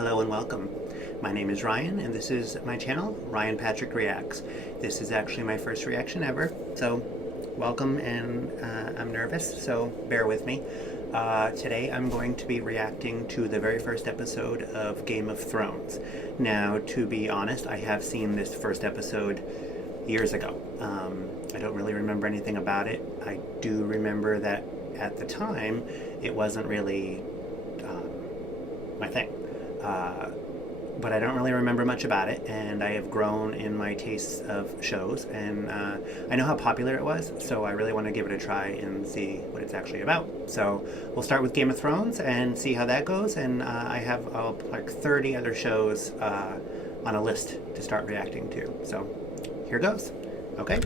Hello and welcome. My name is Ryan and this is my channel, Ryan Patrick Reacts. This is actually my first reaction ever, so welcome, and I'm nervous, so bear with me. Today I'm going to be reacting to the very first episode of Game of Thrones. Now, to be honest, I have seen this first episode years ago. I don't really remember anything about it. I do remember that at the time it wasn't really my thing. But I don't really remember much about it, and I have grown in my tastes of shows, and I know how popular it was, so I really want to give it a try and see what it's actually about. So we'll start with Game of Thrones and see how that goes, and I have like 30 other shows on a list to start reacting to. So here goes. Okay.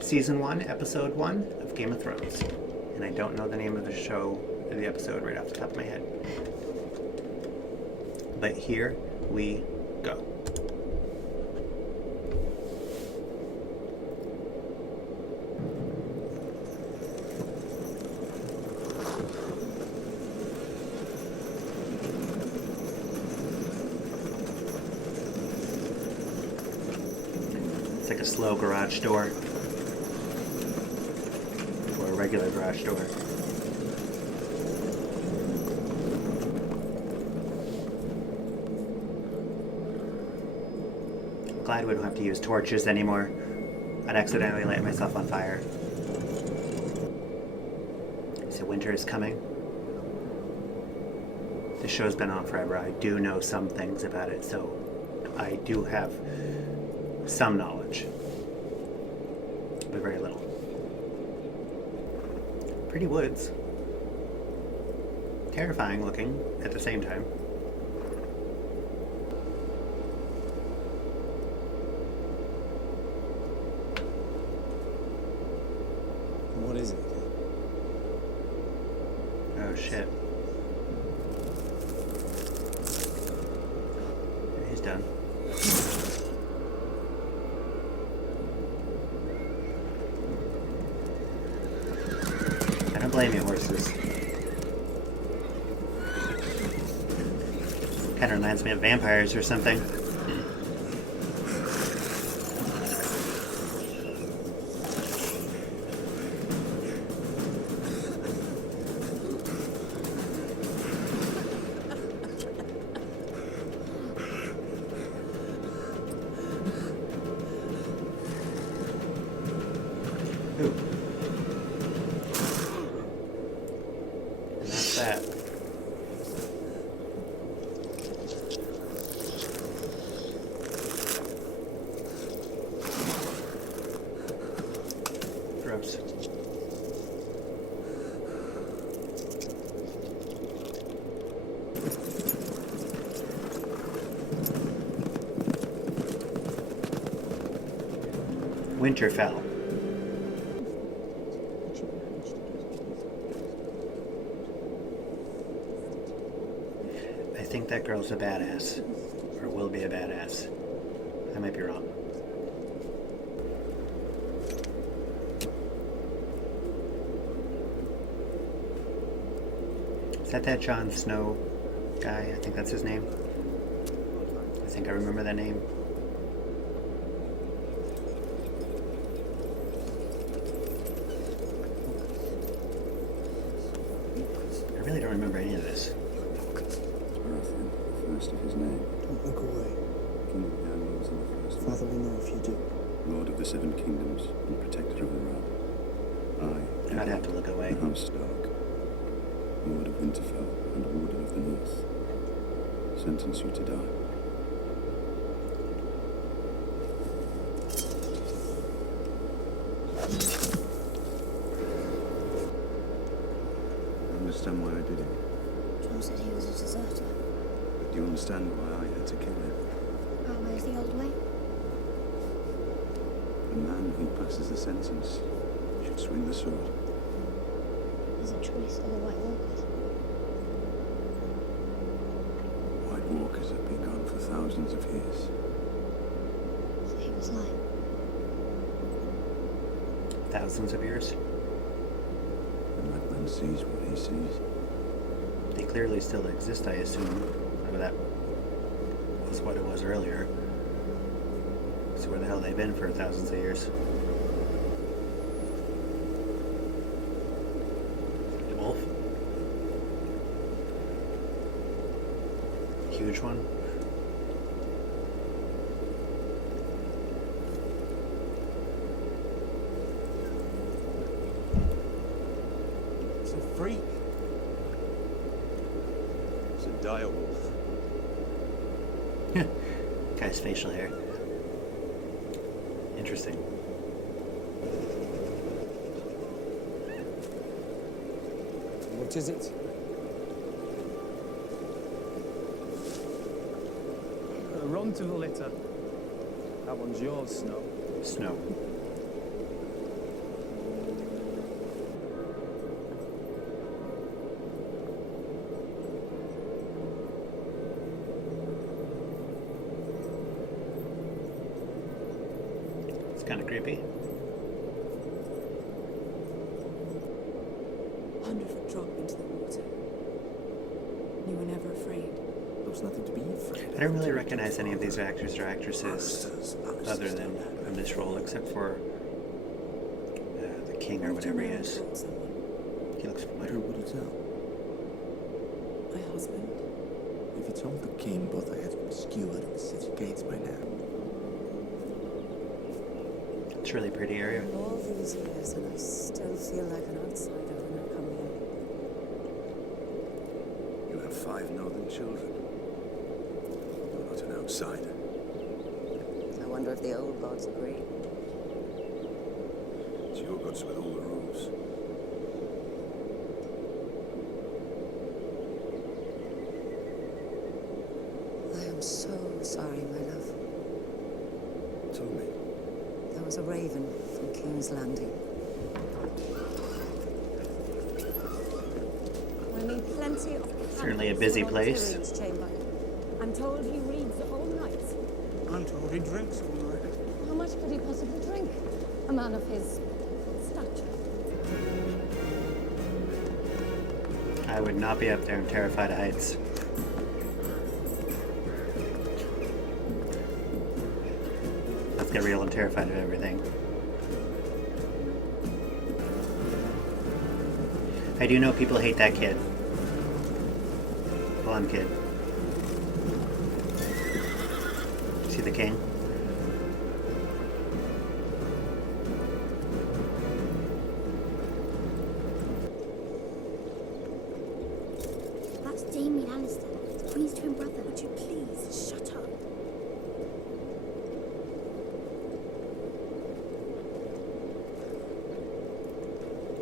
Season 1, Episode 1 of Game of Thrones. And I don't know the name of the show or the episode right off the top of my head. But here we go. It's like a slow garage door. Or a regular garage door. Glad we don't have to use torches anymore. I'd accidentally light myself on fire. So winter is coming. The show's been on forever. I do know some things about it, so I do have some knowledge, but very little. Pretty woods. Terrifying looking at the same time. What is it? Oh shit. He's done. I don't blame you, horses. Kind of reminds me of vampires or something. Ooh. And that's that. Gross. Winterfell. I think that girl's a badass, or will be a badass. I might be wrong. Is that Jon Snow guy? I think that's his name. I think I remember that name. I really don't remember any of this. First of his name. Don't look away. King of the Andals in the first. Father will know if you do. Lord of the Seven Kingdoms and protector of the realm. I, I'd have to look away. the House Stark, Lord of Winterfell and Warden of the North, sentence you to die. I understand why I did it. Jon said he was a deserter. Do you understand why I had to kill him? Our way is the old way. The man who passes the sentence should swing the sword. Is it Trees or the White Walkers? White Walkers have been gone for thousands of years. So he was lying. Thousands of years. The madman sees what he sees. They clearly still exist, I assume. Well, that was what it was earlier. So where the hell they been for thousands of years? Wolf? Huge one? It's a freak. It's a dire wolf. Guy's facial hair. Interesting. What is it? Run to the litter. That one's yours, Snow. Snow. It's kind of creepy. 100-foot drop into the water. You were never afraid. There was nothing to be afraid of. I don't really recognize any of these actors or actresses other than in this role, except for the king or whatever he is. He looks Who familiar. would you tell? My husband. If you told the king, both our heads would be skewered at the city gates by now. It's a really pretty area. All these years, and I still feel like an outsider when I come here. You have 5 northern children. You're not an outsider. I wonder if the old gods agree. It's your gods with all the rules. I am so sorry, my love. Tell me. There was a raven from King's Landing. I need plenty of Certainly a busy candles for place. Tyrion's chamber. I'm told he reads all night. I'm told he drinks all night. How much could he possibly drink? A man of his stature. I would not be up there. I'm terrified of heights. Let's get real. I'm terrified of everything. I do know people hate that kid. Blonde kid. See the king? That's Damien Lannister, the Queen's twin brother. Would you please shut up?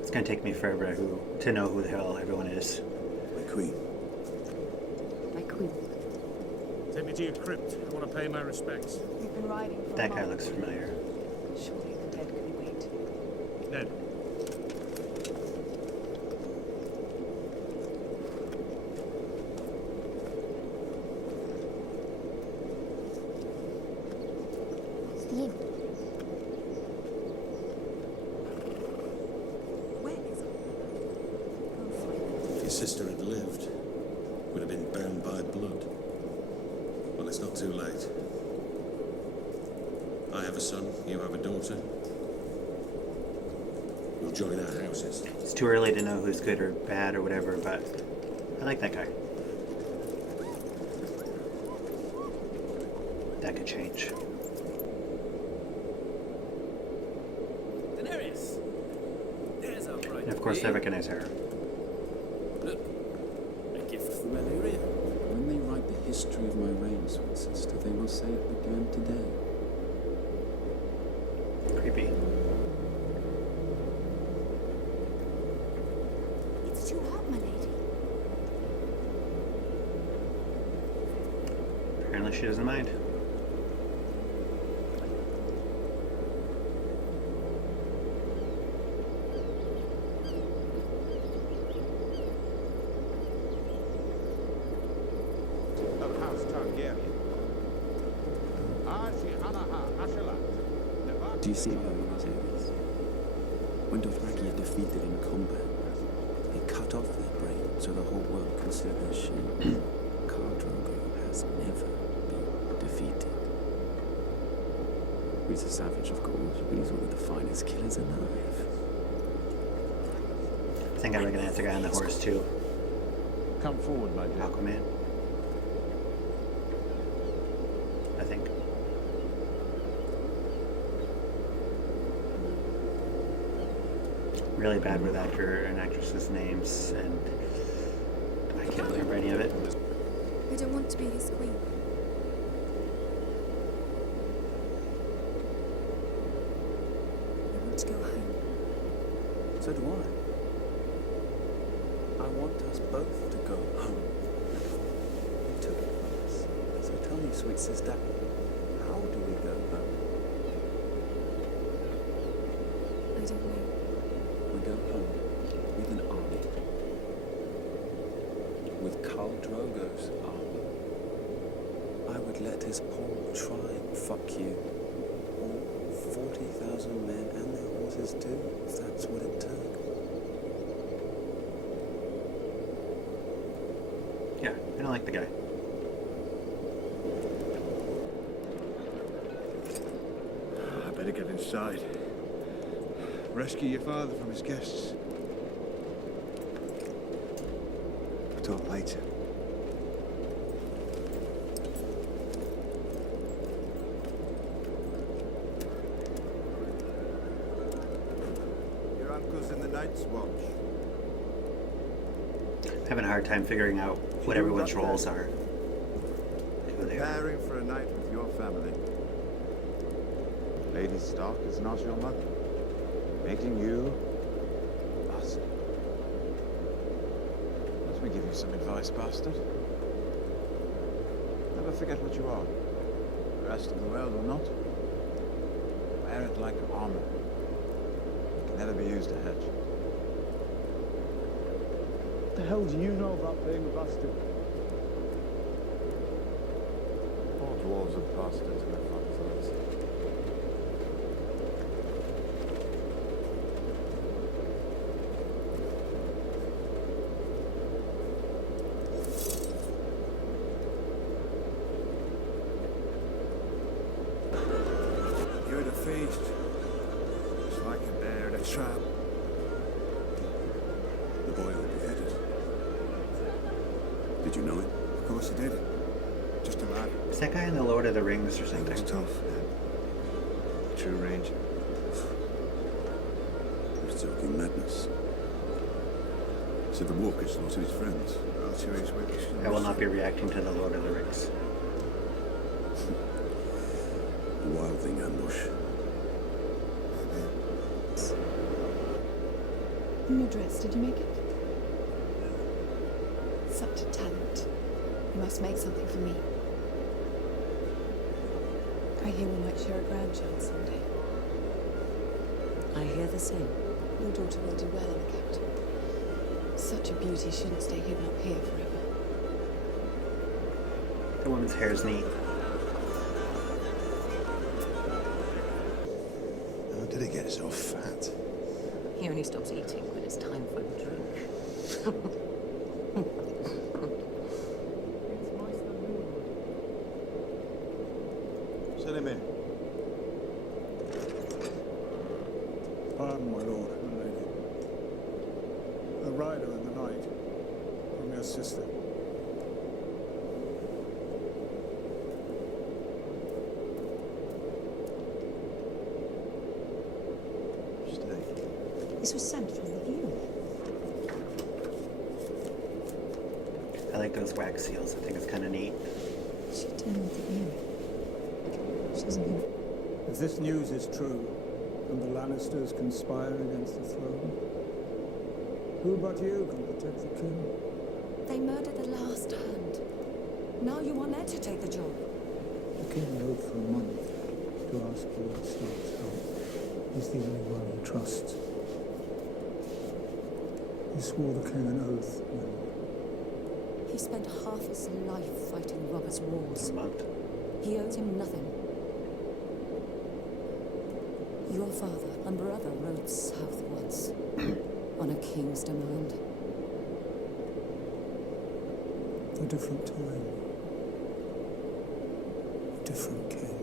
It's gonna take me forever to know who the hell everyone is. My queen. My queen. Take me to your crypt. I want to pay my respects. We've been riding for That a guy month. looks familiar. Surely the dead can wait. Ned. It's the inn. Where is it? Go find it. If your sister had lived, would have been bound by blood. Well, it's not too late. I have a son, you have a daughter. We'll join our houses. It's too early to know who's good or bad or whatever, but I like that guy. That could change. Daenerys! There's our bride. And of course, they recognize her. Look, a gift from Valyria. When they write the history of my reign, sweet sister, they will say it began today. Creepy. It's too hot, my lady. Apparently, she doesn't mind. Of House Targaryen. Archie Anaha Ashelat. Do you see how it is? When Dothraki are defeated in combat, they cut off their brain so the whole world can see their shame. Khal Drogo He's a savage, of course, but he's one of the finest killers alive. I think I recognize the guy on the horse too. Come forward, my dear. Aquaman. I think. Really bad with actor and actresses' names, and I can't remember any of it. I don't want to be his queen. I want to go home. So do I. I want us both to go home. You took it from us. So tell me, sweet sister, how do we go home? I don't know. We go home with an army. With Khal Drogo's army. I would let his whole tribe fuck you. All 40,000 men and their horses too, if that's what it took. Yeah, I don't like the guy. I better get inside. Rescue your father from his guests. We'll talk later. Your uncle's in the Night's Watch. Having a hard time figuring out what everyone's roles are. Who they are. Preparing for a night with your family. Lady Stark is not your mother, making you a bastard. Let me give you some advice, bastard. Never forget what you are. The rest of the world will not. Wear it like armor. It can never be used to hedge. What the hell do you know about being a bastard? All dwarves are bastards in their father's eyes. You're at a feast. It's like a bear in a trap. The boy who beheaded. Did you know him? Of course I did. Just a lad. Is that guy in the Lord of the Rings or He something? was tough. True ranger. He was talking madness. Said the walkers slaughtered his friends. Well, to his wish. I will not be reacting to the Lord of the Rings. A wildling ambush. Your dress, did you make it? Such a talent. You must make something for me. I hear we might share a grandchild someday. I hear the same. Your daughter will do well in the capital. Such a beauty shouldn't stay hidden up here forever. The woman's hair is neat. How did he get so fat? He only stops eating when it's time for a drink. Send him in. Pardon, my lord and lady. A rider in the night from your sister. This was sent from the view. I like those wax seals. I think it's kind of neat. She turned the ear. She doesn't even... If this news is true, and the Lannisters conspire against the throne, who but you can protect the king? They murdered the last hand. Now you are meant to take the job. The king wrote for a month to ask Lord Stark's help. He's the only one he trusts. He swore the king an oath, my lord. He spent half his life fighting robbers' wars. A month. He owes him nothing. Your father and brother rode south once, on a king's demand. A different time. A different king.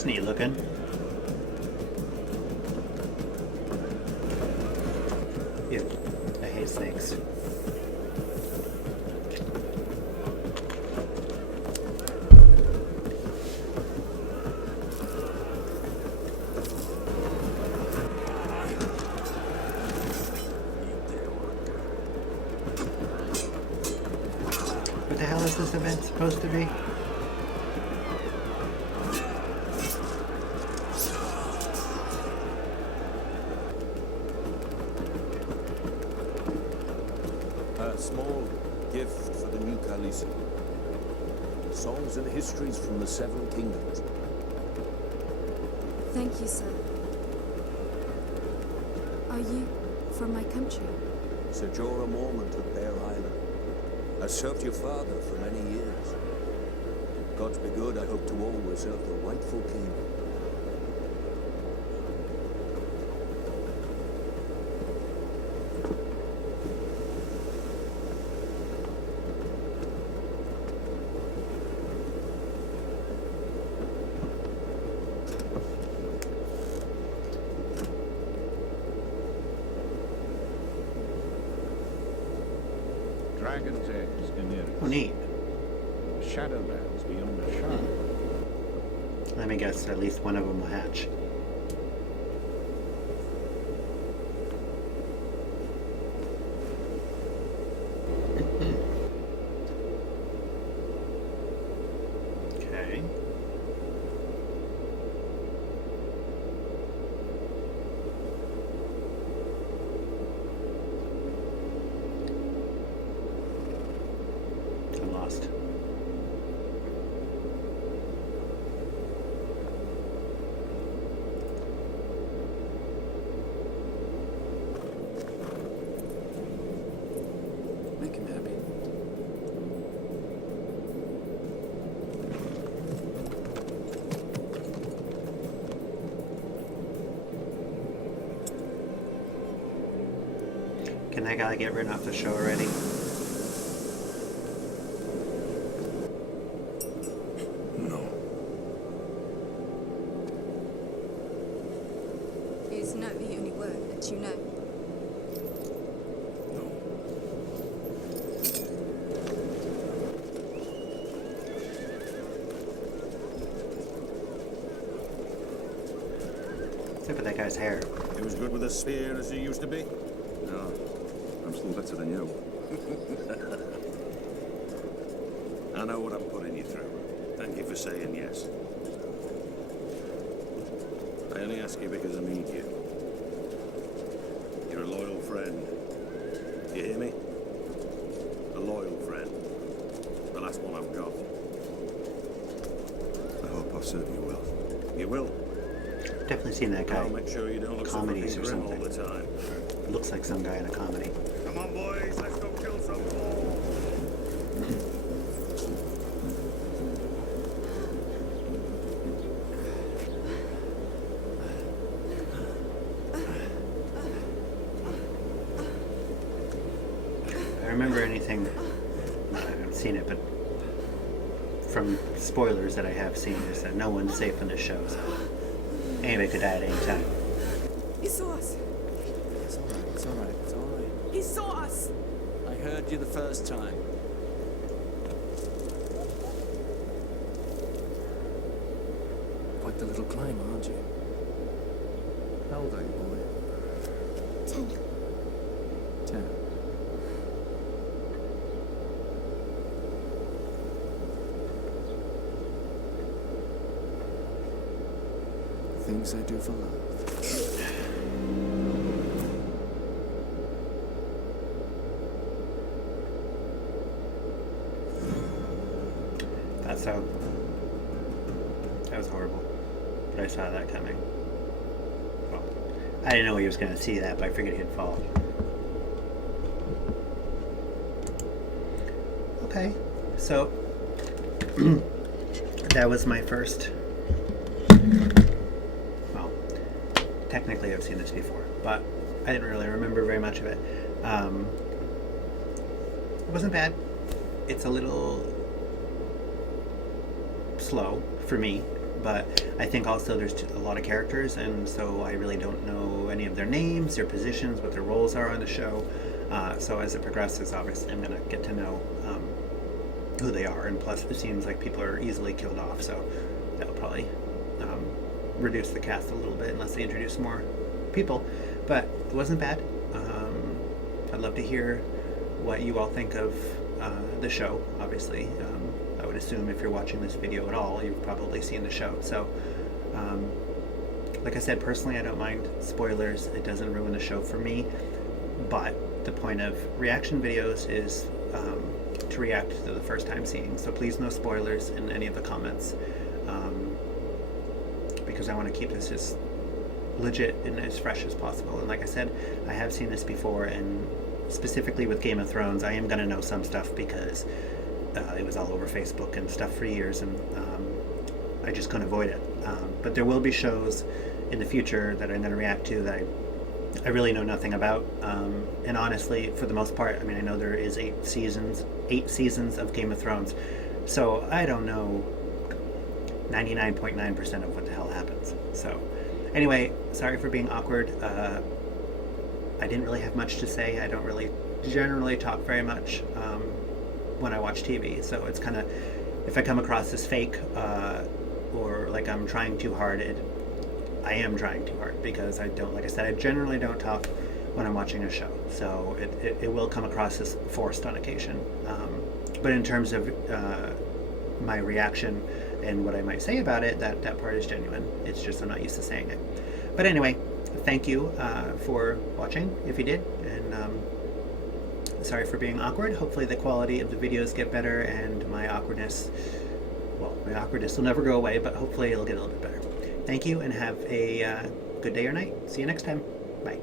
It's neat looking. Ew, I hate snakes. What the hell is this event supposed to be? A small gift for the new Khaleesi. Songs and histories from the Seven Kingdoms. Thank you, sir. Are you from my country? Sir Jorah Mormont of Bear Island. I served your father for many years. Gods be good, I hope to always serve the rightful king. Dragon's eggs near Oh, neat. Shadowlands beyond the Shard. Let me guess, at least one of them will hatch. Okay. I'm lost. Make him happy. Can that guy get written off the show already? No. Is no the only word that you know? Except for that guy's hair. You as good with a spear as you used to be? No, I'm still better than you. I know what I'm putting you through. Thank you for saying yes. I only ask you because I need you. You're a loyal friend. You hear me? A loyal friend. The last one I've got. I hope I'll serve you well. You will. Definitely seen that guy. I'll make sure you don't look so Comedies fucking or grim all something. the time. Looks like some guy in a comedy. Come on, boys, let's go kill some more. I remember anything, I haven't seen it, but from spoilers that I have seen is that no one's safe in this show, so anybody could die at any time. He saw us. It's all right, it's all right, it's all right. He saw us. I heard you the first time. Quite the little climb, aren't you? How old are you, boy? 10. 10. Things I do for love. That's how. That was horrible. But I saw that coming. Well, I didn't know he was going to see that, but I figured he'd fall. Okay, so that was my first. Well, technically I've seen this before, but I didn't really remember very much of it. It wasn't bad. It's a little slow for me, but I think also there's a lot of characters, and so I really don't know any of their names, their positions, what their roles are on the show. So as it progresses, obviously I'm going to get to know who they are, and plus it seems like people are easily killed off, so that'll probably reduce the cast a little bit unless they introduce more people. But it wasn't bad. I'd love to hear what you all think of the show. Obviously, I would assume if you're watching this video at all, you've probably seen the show. So like I said, personally I don't mind spoilers. It doesn't ruin the show for me, but the point of reaction videos is to react to the first time seeing. So please no spoilers in any of the comments, because I want to keep this as legit and as fresh as possible. And like I said, I have seen this before, and specifically with Game of Thrones, I am going to know some stuff because it was all over Facebook and stuff for years, and I just couldn't avoid it. But there will be shows in the future that I'm going to react to that I really know nothing about, and honestly, for the most part, I mean, I know there is 8 seasons of Game of Thrones, so I don't know 99.9% of what the hell happens. So anyway, sorry for being awkward. I didn't really have much to say. I don't really generally talk very much when I watch TV, so it's kind of, if I come across as fake or like I'm trying too hard, I am trying too hard, because I don't, like I said, I generally don't talk when I'm watching a show, so it will come across as forced on occasion. But in terms of my reaction and what I might say about it, that part is genuine. It's just I'm not used to saying it. But anyway, thank you for watching, if you did, and sorry for being awkward. Hopefully the quality of the videos get better, and my awkwardness will never go away, but hopefully it'll get a little bit better. Thank you, and have a good day or night. See you next time. Bye.